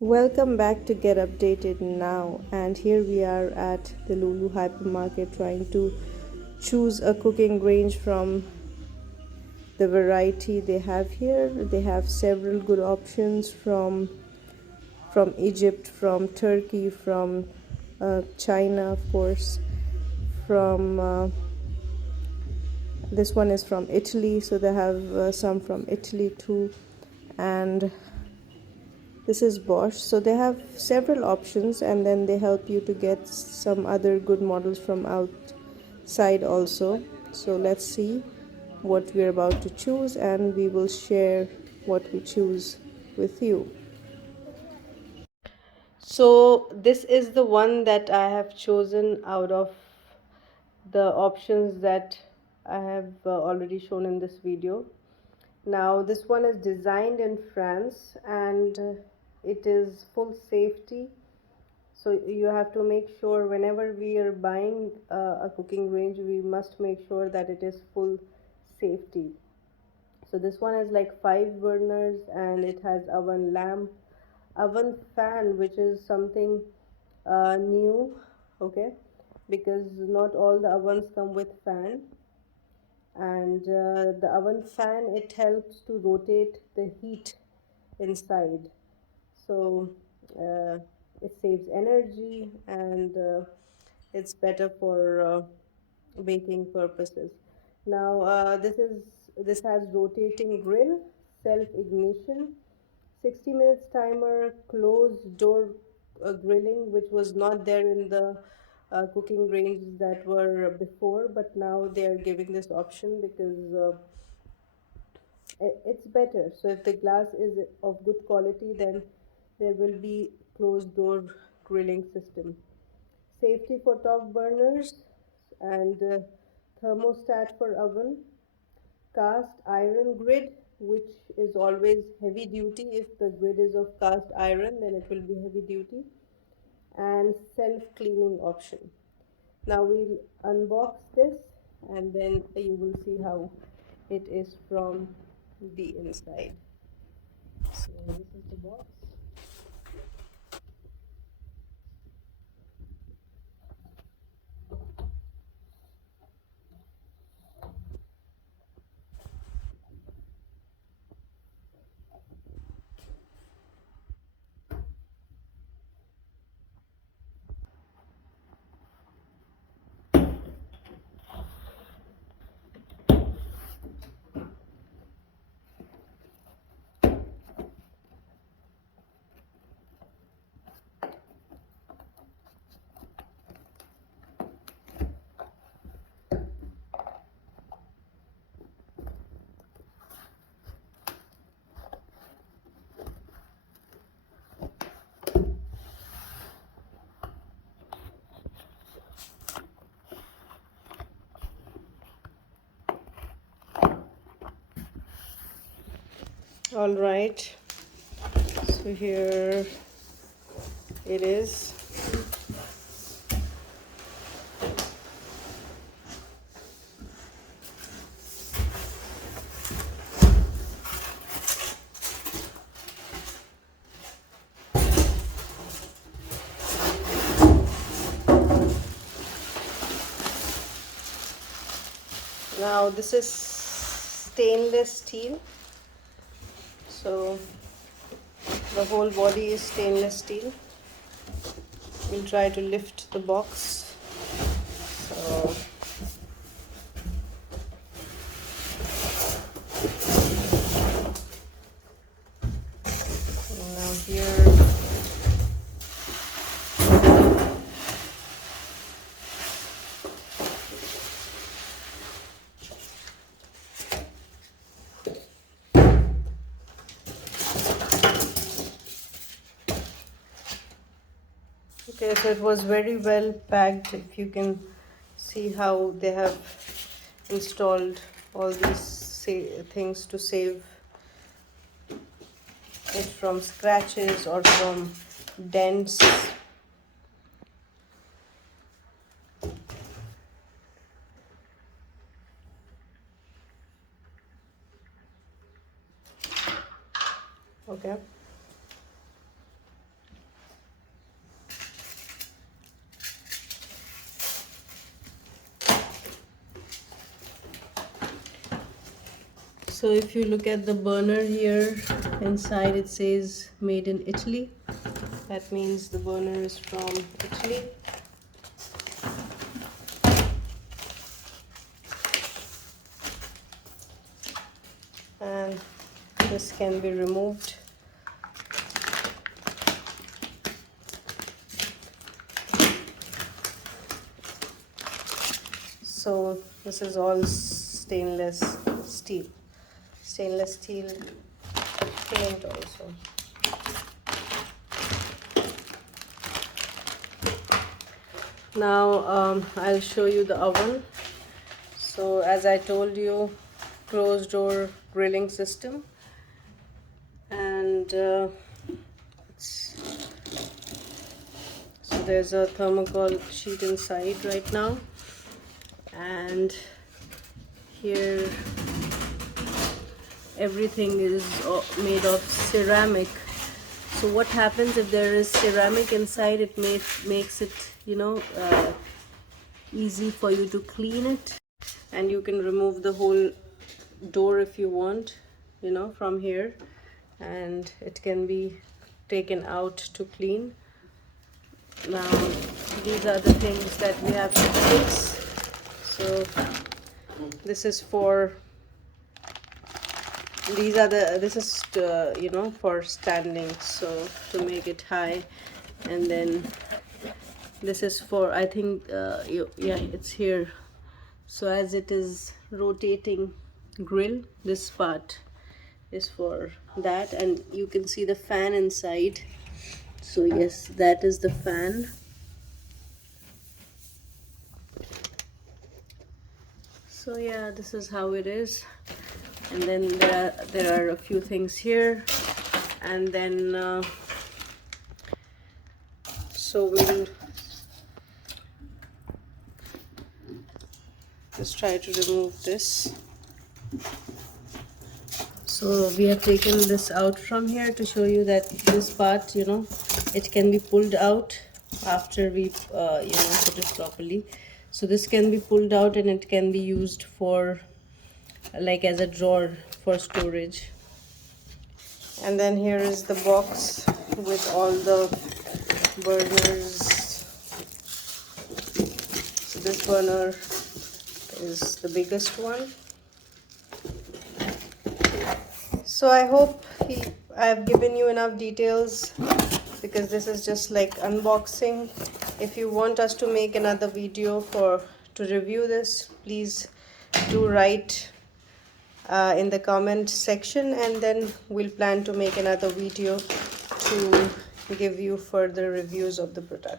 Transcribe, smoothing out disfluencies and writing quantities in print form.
Welcome back to Get Updated Now, and here we are at the Lulu hypermarket trying to choose a cooking range from the variety they have here. They have several good options from Egypt, from Turkey, from China, of course, from this one is from Italy, so they have some from Italy too, and this is Bosch. So they have several options, and then they help you to get some other good models from outside also. So let's see what we're about to choose, and we will share what we choose with you. So this is the one that I have chosen out of the options that I have already shown in this video. Now this one is designed in France, and it is full safety. So you have to make sure whenever we are buying a cooking range, we must make sure that it is full safety. So this one has like 5 burners, and it has oven lamp, oven fan, which is something new, okay, because not all the ovens come with fan. And the oven fan, it helps to rotate the heat inside, so uh, it saves energy, and it's better for baking purposes. Now this has rotating grill, self ignition, 60 minutes timer, closed door grilling, which was not there in the cooking ranges that were before, but now they are giving this option because it's better. So if the glass is of good quality, then there will be closed door grilling system. Safety for top burners, and thermostat for oven, cast iron grid, which is always heavy duty. If the grid is of cast iron, then it will be heavy duty, and self cleaning option. Now we'll unbox this, and then you will see how it is from the inside. So this is the box. All right, so here it is. Now this is stainless steel, so the whole body is stainless steel. We'll try to lift the box. So now here, okay, so it was very well packed. If you can see how they have installed all these things to save it from scratches or from dents. Okay, So if you look at the burner here, inside it says made in Italy. That means the burner is from Italy. And this can be removed. So this is all stainless steel paint also. Now I'll show you the oven. So as I told you, closed door grilling system, and so there's a thermocol sheet inside right now, and here everything is made of ceramic. So what happens if there is ceramic inside, it makes it, you know, easy for you to clean it, and you can remove the whole door if you want, you know, from here, and it can be taken out to clean. Now these are the things that we have to fix. So this is for this is you know, for standing, so to make it high, and then this is for, I think yeah, it's here. So as it is rotating grill, this part is for that, and you can see the fan inside. So yes, that is the fan. So yeah, this is how it is. And then there are a few things here, and then so we'll just try to remove this. So we have taken this out from here to show you that this part, you know, it can be pulled out after we you know, put it properly. So this can be pulled out, and it can be used for like as a drawer for storage. And then here is the box with all the burners. So this burner is the biggest one. So I hope I've given you enough details, because this is just like unboxing. If you want us to make another video to review this, please do write in the comment section, and then we'll plan to make another video to give you further reviews of the product.